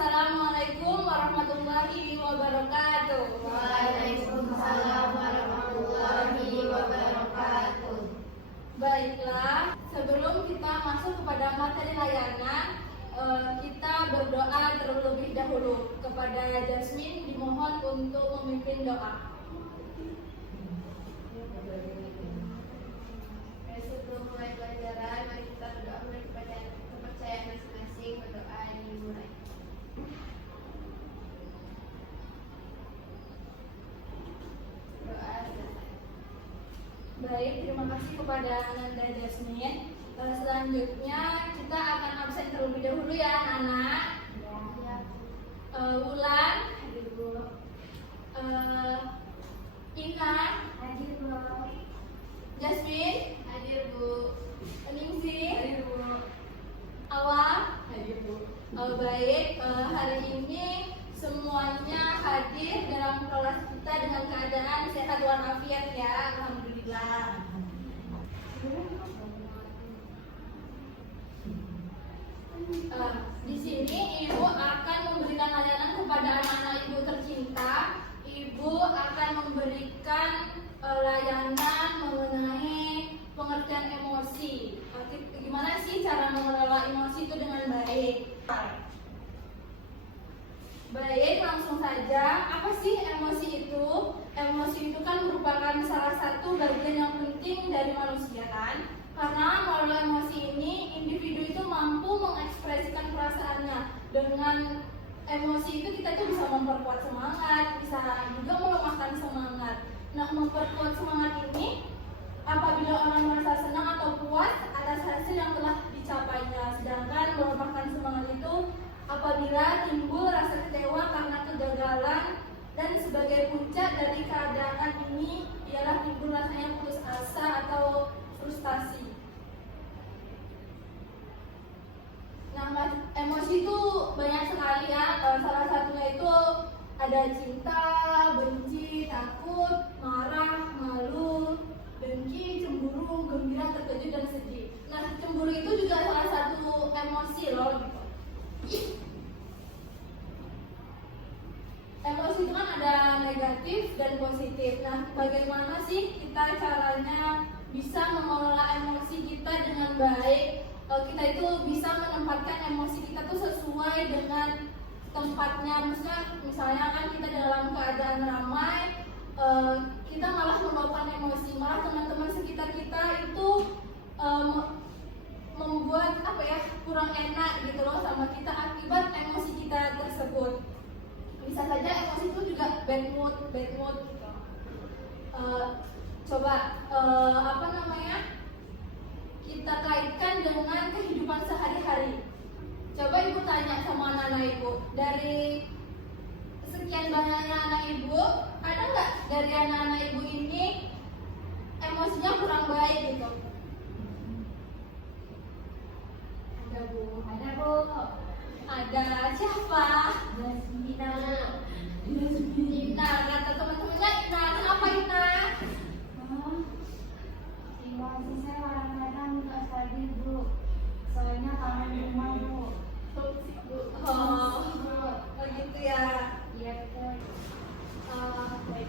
Assalamualaikum warahmatullahi wabarakatuh. Waalaikumsalam warahmatullahi wabarakatuh. Baiklah, sebelum kita masuk kepada materi layanan, kita berdoa terlebih dahulu. Kepada Jasmine dimohon untuk memimpin doa. Sebelum mulai pelajaran, mari kita berdoa menurut kepercayaan masing-masing. Berdoa dimulai. Doa selesai. Baik, terima kasih kepada Nanda Jasmine. Selanjutnya kita akan absen terlebih dahulu ya anak-anak. Wulan, Ina, Hadir Bu. Jasmine, Hadir Bu. Ningsi, Hadir Bu. Awa, hadir Bu. Baik, hari ini semuanya hadir dalam kelas kita dengan keadaan sehat walafiat ya, alhamdulillah. Di sini Ibu akan memberikan layanan kepada anak-anak Ibu tercinta. Ibu akan memberikan layanan mengenai pengertian emosi. Gimana sih cara mengelola emosi itu dengan baik? Baik, langsung saja. Apa sih emosi itu? Emosi itu kan merupakan salah satu bagian yang penting dari manusia kan? Karena melalui emosi ini, individu itu mampu mengekspresikan perasaannya. Dengan emosi itu kita tuh bisa memperkuat semangat, bisa juga melemahkan semangat. Nah, memperkuat semangat ini apabila orang merasa senang atau puas atas hasil yang telah dicapainya. Sedangkan melemahkan semangat itu apabila timbul rasa kecewa karena kegagalan, dan sebagai puncak dari keadaan ini ialah timbul rasanya putus asa atau frustasi. Nah, emosi itu banyak sekali ya. Salah satunya itu ada cinta, benci, takut, marah, malu, dengki, cemburu, gembira, terkejut, dan sedih. Nah, cemburu itu juga salah satu emosi loh. Emosi itu kan ada negatif dan positif. Nah, bagaimana sih kita caranya bisa mengelola emosi kita dengan baik? Kita itu bisa menempatkan emosi kita tuh sesuai dengan tempatnya. Misalnya kan kita dalam keadaan ramai, kita malah meluapkan emosi, malah teman-teman sekitar kita itu membuat kurang enak gitu loh sama kita akibat emosi kita tersebut. Bisa saja emosi itu juga bad mood gitu. Kita kaitkan dengan kehidupan sehari-hari. Coba Ibu tanya sama anak-anak Ibu, dari sekian banyaknya anak Ibu, ada nggak dari anak-anak Ibu ini emosinya kurang baik gitu? Ada Bu. Ada Bu. Ada siapa? Jasmina. Ina, kata teman-temannya Ina. Kenapa Ina? Emosi saya kadang-kadang nggak stabil Bu. Soalnya kangen rumah Bu. Oh gitu ya. Iya betul. Baik.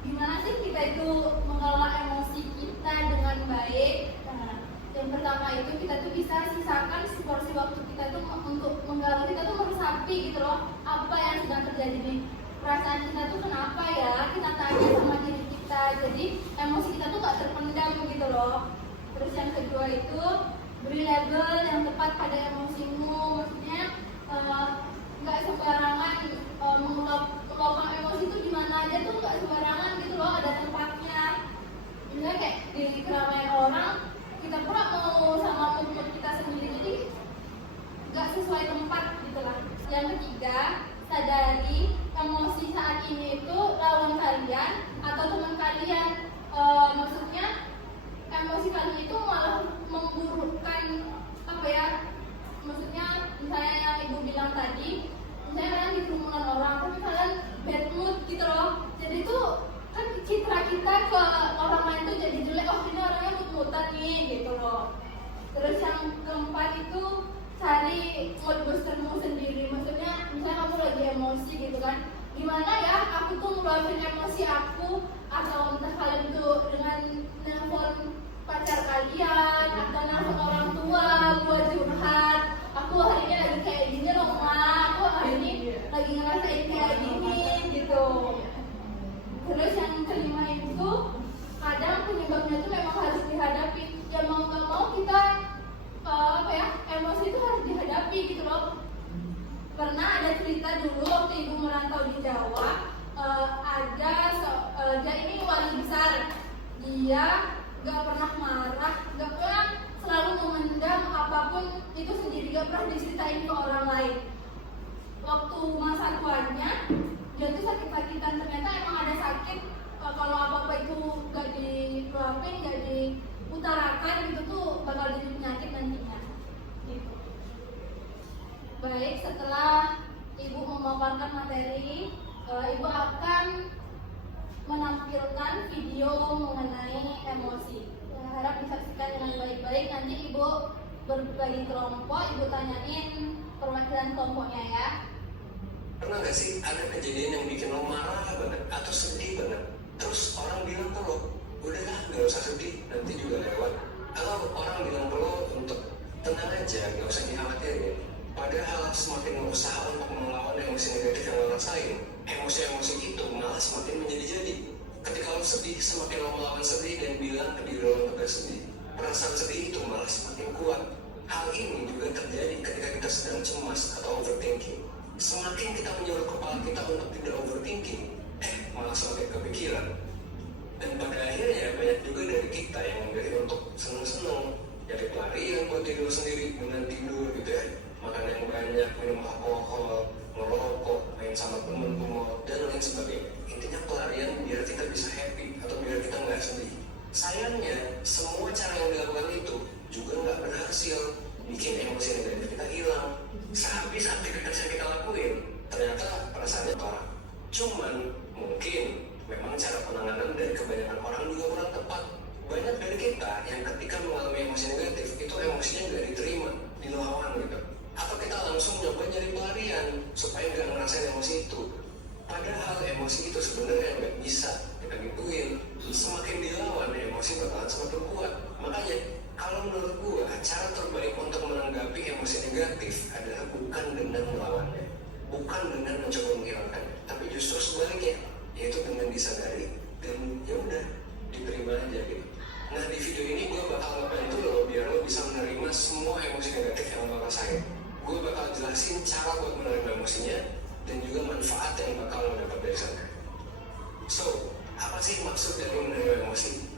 Gimana sih kita itu mengelola emosi kita dengan baik? Nah, yang pertama itu kita tuh bisa sisakan seporsi waktu kita tuh untuk menggalau, kita tuh meresapi gitu loh apa yang sedang terjadi di perasaan kita tuh, kenapa ya, kita tanya sama diri kita, jadi emosi kita tuh gak terpendam gitu loh. Terus yang kedua itu beri label yang tepat pada emosimu, maksudnya gak sembarangan meluapkan emosi itu di mana aja tuh gak sembarangan gitu loh, ada tempatnya. Misalnya kayak di keramaian orang, kita pula mau sama mood kita sendiri, jadi gak sesuai tempat gitu lah. Yang ketiga, sadari emosi saat ini itu lawan kalian atau teman kalian. Maksudnya emosi kalian itu malah memburukkan maksudnya misalnya yang Ibu bilang tadi, misalnya kalian di kerumunan orang tapi kalian bad mood gitu loh, jadi tuh kan citra kita ke orang lain tuh jadi jelek, oh ini orangnya mut-mutan nih gitu loh. Terus yang keempat itu cari mood boostermu sendiri. Maksudnya misalnya kamu lagi emosi gitu kan, gimana ya aku tuh ngeluarin emosi aku, atau entah kalian itu dengan nelfon pacar kalian atau nelfon orang tua buat curhat, aku hari ini lagi kayak gini loh ma, aku hari ini lagi ngerasain kayak gini gitu. Terus yang kelima itu kadang penyebabnya itu memang harus dihadapi, ya mau nggak mau kita emosi itu harus dihadapi gitu loh. Pernah ada cerita dulu waktu ibu merantau di Jawa, dia ini wali besar, dia nggak pernah marah, nggak pernah, selalu memendam apapun itu sendiri, nggak pernah diceritain ke orang lain. Waktu masa tuanya dia tuh sakit-sakitan, ternyata emang ada sakit, kalau apa-apa itu nggak dikeluarin, nggak diutarakan itu tuh bakal jadi penyakit nantinya gitu. Baik, setelah ibu memaparkan materi, ibu akan menampilkan video mengenai emosi. Harap disaksikan dengan baik-baik. Nanti ibu berbagi kelompok, ibu tanyain perwakilan kelompoknya ya. Pernah gak sih ada kejadian yang bikin lo marah banget atau sedih banget, terus orang bilang ke lo, udahlah gak usah sedih, nanti juga lewat. Atau orang bilang ke lo untuk tenang aja, gak usah dikhawatirin. Padahal semakin lo usaha untuk melawan emosi negatif yang lo rasain, emosi-emosi itu malah semakin menjadi-jadi. Ketika lo sedih, semakin lo melawan sedih dan bilang ke diri lo untuk gak sedih, perasaan sedih itu malah semakin kuat. Hal ini juga terjadi ketika kita sedang cemas atau overthinking. Semakin kita menyuruh kepala kita untuk tidak overthinking, malah semakin kepikiran. Dan pada akhirnya banyak juga dari kita yang memilih untuk seneng-seneng, jadi pelarian buat diri lo sendiri dengan tidur gitu ya, makan yang banyak, minum alkohol, ngerokok, main sama temen, kumol, dan lain sebagainya. Intinya pelarian biar kita bisa happy atau biar kita nggak sedih. Sayangnya semua cara yang dilakukan itu juga nggak berhasil bikin emosi negatif kita hilang. Sehabis aktivitas yang kita lakuin, ternyata perasaannya parah. Cuman mungkin memang cara penanganan dari kebanyakan orang juga kurang tepat. Banyak dari kita yang ketika mengalami emosi negatif itu emosinya nggak diterima, dilawan gitu. Atau kita langsung nyoba nyari pelarian supaya nggak ngerasain emosi itu. Padahal emosi itu sebenarnya nggak bisa kita gituin. Semakin dilawan, emosi bakalan semakin kuat. Makanya kalau menurut gua, cara terbaik untuk menanggapi emosi negatif adalah bukan dengan melawannya, bukan dengan mencoba menghilangkannya, tapi justru sebaliknya, yaitu dengan disadari dan ya udah diterima aja gitu. Nah di video ini gua bakal ngebantu lo biar lo bisa menerima semua emosi negatif yang lo rasain. Gua bakal jelasin cara buat menerima emosinya dan juga manfaat yang bakal lo dapat dari sana. So, apa sih maksud dari menerima emosi?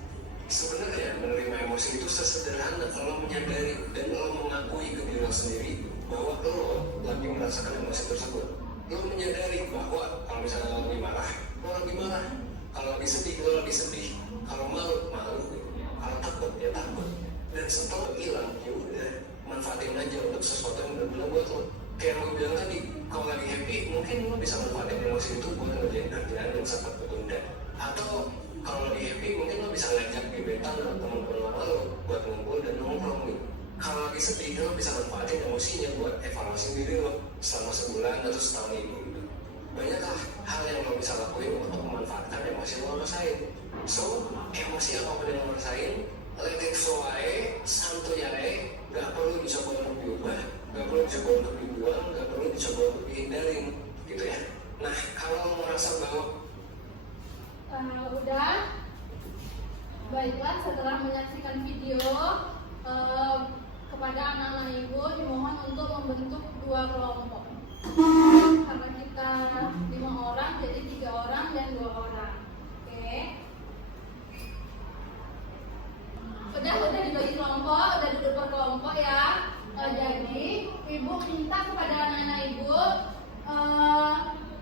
Sebenarnya menerima emosi itu sesederhana lo menyadari dan lo mengakui ke diri lo sendiri bahwa lo lagi merasakan emosi tersebut. Lo menyadari bahwa kalau misalnya lo lagi marah, lo lagi marah. Kalau lagi sedih, lo lagi sedih. Kalau malu, malu. Kalau takut, ya takut. Dan setelah hilang, ya udah manfaatin aja untuk sesuatu yang benar-benar buat lo. Kayak yang gue bilang tadi, kalau lagi happy, mungkin lo bisa manfaatin emosi itu buat ngerjain kerjaan yang sempat ketunda. Atau kalau lagi happy, mungkin lo bisa ngajak gebetan atau teman-teman lama lo buat ngumpul dan nongkrong gitu. Kalau lagi sedih, lo bisa manfaatin emosinya buat evaluasi diri lo selama sebulan atau setahun ini gitu. Banyaklah hal yang lo bisa lakuin untuk memanfaatkan emosi lo rasain. So, emosi apapun yang lo rasain, let it flow aja, santuy aja, gak perlu dicoba untuk diubah, gak perlu dicoba untuk dibuang, gak perlu dicoba untuk dihindarin gitu ya. Nah, kalau lo merasa bahwa udah, baiklah, setelah menyaksikan video, kepada anak-anak ibu dimohon untuk membentuk 2 kelompok. Karena kita 5 orang, jadi 3 orang dan 2 orang. Oke. Udah dibagi kelompok, udah duduk per kelompok ya. Jadi ibu minta kepada anak-anak ibu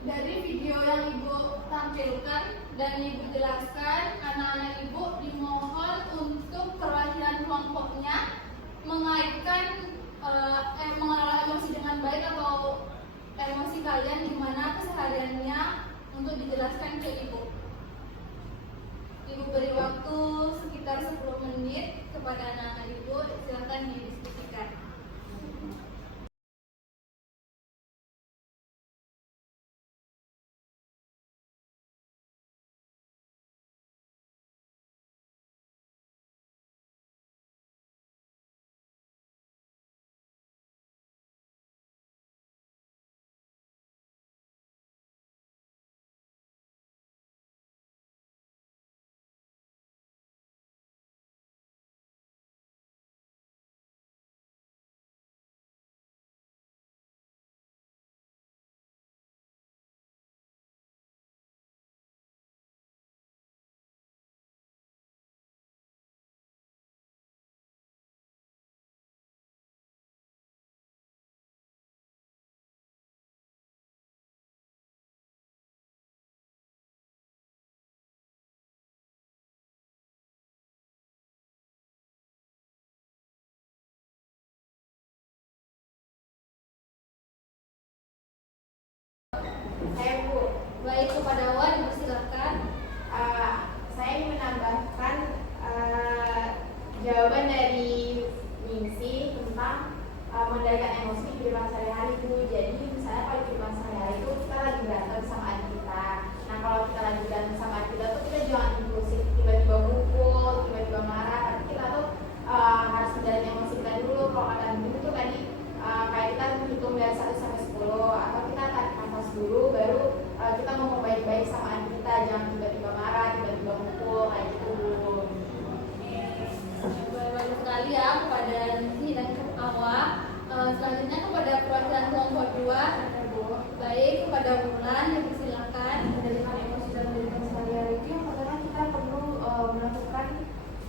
dari video yang ibu tampilkan dan ibu jelaskan, anak-anak ibu dimohon untuk perwakilan kelompoknya mengaitkan mengelola emosi dengan baik atau emosi kalian gimana kesehariannya untuk dijelaskan ke ibu. Ibu beri waktu sekitar 10 menit kepada anak-anak ibu, silakan didiskusikan. Saya Bu. Baik, kepada Wan dipersilakan. Saya ingin menambahkan jawaban dari Ningsi tentang mengendalikan emosi di kehidupan sehari-hari Bu. Jadi misalnya kalau di kehidupan sehari-hari itu kita lagi berantem sama adik kita. Nah kalau kita lagi berantem sama adik kita tuh kita jangan impulsif, tiba-tiba mukul, tiba-tiba marah. Tapi kita tuh harus mengendalikan emosi kita dulu. Kalau kata Ibu tuh tadi kayak kita menghitung dari 1 sampai 10 atau kita tarik nafas dulu baru kita ngomong baik-baik sama adik kita, jangan tiba-tiba marah, tiba-tiba mukul kayak gitu Bu. Baik sekali ya kepada Nisi dan Awa. Selanjutnya kepada perwakilan kelompok 2. Baik, kepada Wulan dipersilakan. Mengendalikan emosi dalam kehidupan sehari-hari itu yang pertama kita perlu melakukan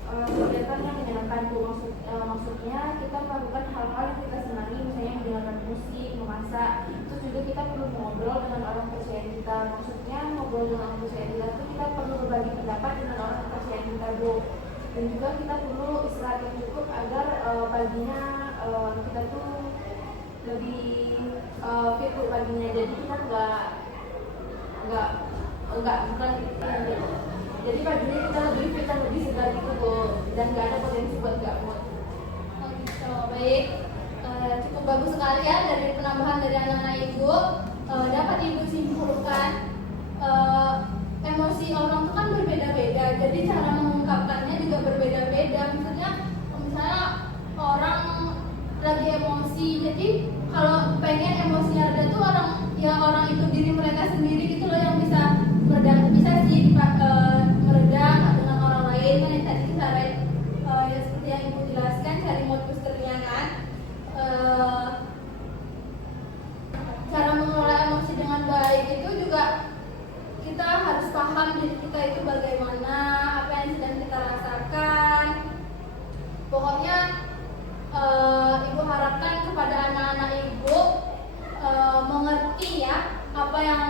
kegiatan yang menyenangkan Bu. Maksudnya kita melakukan hal-hal yang kita senangi, misalnya mendengarkan musik, memasak. Terus juga kita perlu ngobrol dengan orang kepercayaan kita. Maksudnya ngobrol dengan orang kepercayaan kita itu kita perlu berbagi pendapat dengan orang kepercayaan kita Bu. Dan juga kita perlu istirahat yang cukup agar paginya kita tuh lebih fit Bu paginya. Jadi kita bukan jadi paginya kita lebih fit dan lebih segar gitu Bu, dan nggak ada potensi buat nggak mood. Oh gitu, baik. Cukup bagus sekali ya dari penambahan dari anak-anak Ibu. Dapat Ibu simpulkan emosi orang itu kan berbeda-beda, jadi cara mengungkapkannya juga berbeda-beda. Misalnya orang lagi emosi, jadi kalau pengen emosinya reda tuh orang itu diri mereka sendiri gitu loh yang bisa meredam, bisa sih meredam dengan orang lain kan yang tadi cara ya seperti yang Ibu jelaskan cari mood boosternya kan. Cara mengelola emosi dengan baik itu juga kita harus paham diri kita itu bagaimana, apa yang sedang kita rasakan. Pokoknya Ibu harapkan kepada anak-anak Ibu mengerti ya apa yang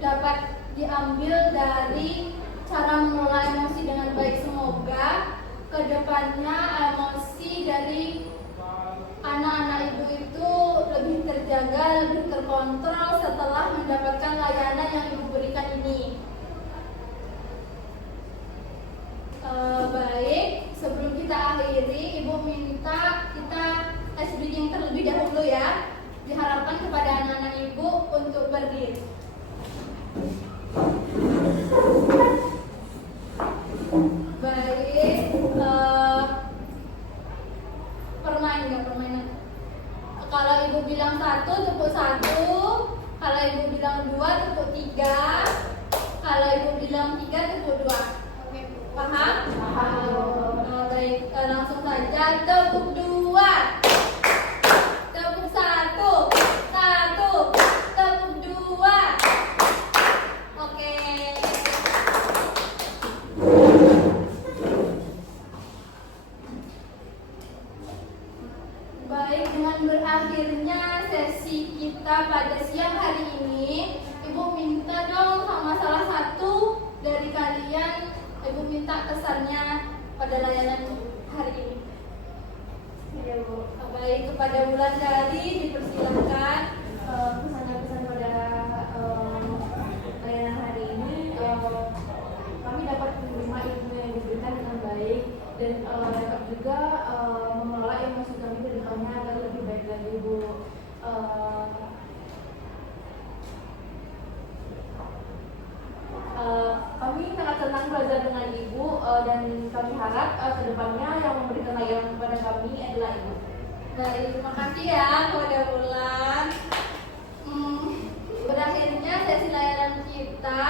dapat diambil dari cara mengelola emosi dengan baik. Semoga kedepannya emosi dari anak-anak Ibu itu lebih terjaga, lebih terkontrol setelah mendapatkan layanan yang Ibu berikan ini. Baik, sebelum kita akhiri, Ibu minta kita ice breathing terlebih dahulu ya. Diharapkan kepada anak-anak Ibu untuk berdiri. Baik, permainan. Kalau Ibu bilang 1, tepuk 1. Kalau Ibu bilang 2, tepuk 3. Kalau Ibu bilang 3, tepuk 2. Oke, paham? Paham. Baik, langsung saja tepuk 2. Tepuk 1. Tepuk 2. Oke. Baik, dengan berakhirnya sesi kita pada siang hari ini, Ibu minta dong sama salah satu dari kalian, Ibu minta kesannya pada layanan hari ini. Ya Bu. Baik, kepada Wulandari dipersilakan. Pesan-pesan pada layanan hari ini, kami dapat menerima ilmu yang diberikan dengan baik dan dapat juga mengelola emosi kami ke depannya agar lebih baik lagi Bu. Kami sangat senang belajar dengan Ibu dan kami harap ke depannya yang memberikan layanan kepada kami adalah Ibu. Baik, terima kasih ya kepada Wulan. Berakhirnya sesi layanan kita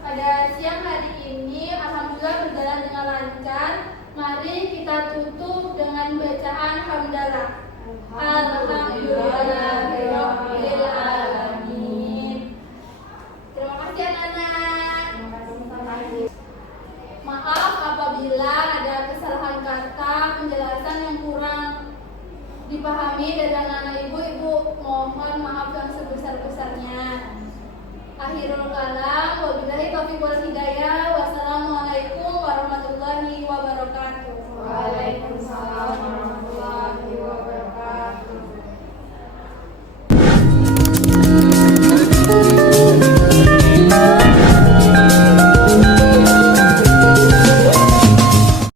pada siang hari ini alhamdulillah berjalan dengan lancar. Mari kita tutup dengan bacaan hamdalah. Alhamdulillahirabbil alamin. Terima kasih anak-anak. Maaf apabila ada kesalahan kata, penjelasan yang kurang dipahami dari anak-anak Ibu mohon maaf yang sebesar-besarnya. Akhirul kalam, wabillahi taufiq wal hidayah. Wassalamualaikum warahmatullahi wabarakatuh. Waalaikumsalam.